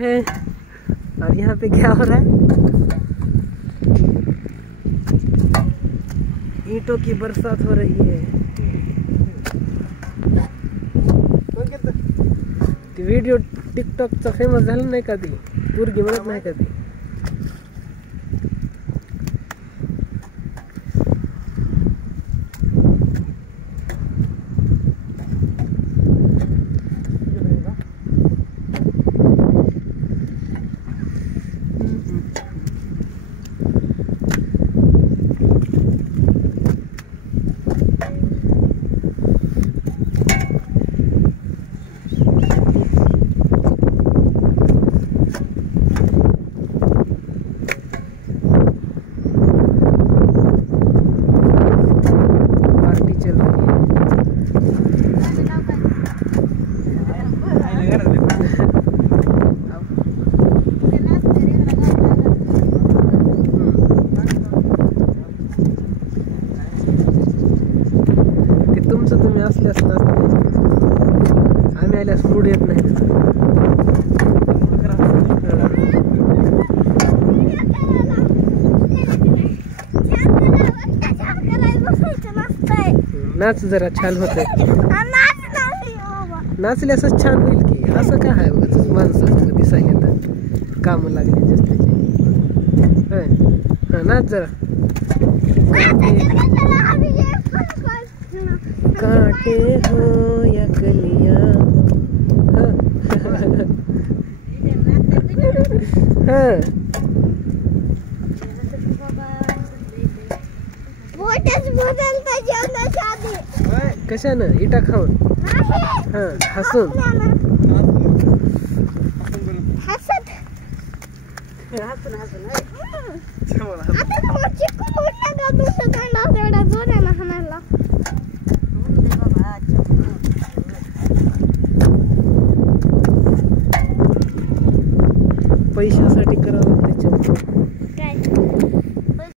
है। और यहाँ पे क्या हो रहा है? ईंटों की बरसात हो रही है। व्हिडिओ टिकटॉकचा फेमस झाला नाही कधी, पोरगी म्हणत नाही कधी. तुम्ही असल्यास आम्ही आल्यास मूड येत नाही. नाच जरा छान होते. नाचल्यासच छान होईल की. असं काय आहे बघ माणसं दिसायला काम लागले जास्त. नाच जरा. कांटे हो या कलियां हो. कशानं? इटा खाऊन हसून. पैशासाठी करावं लागते.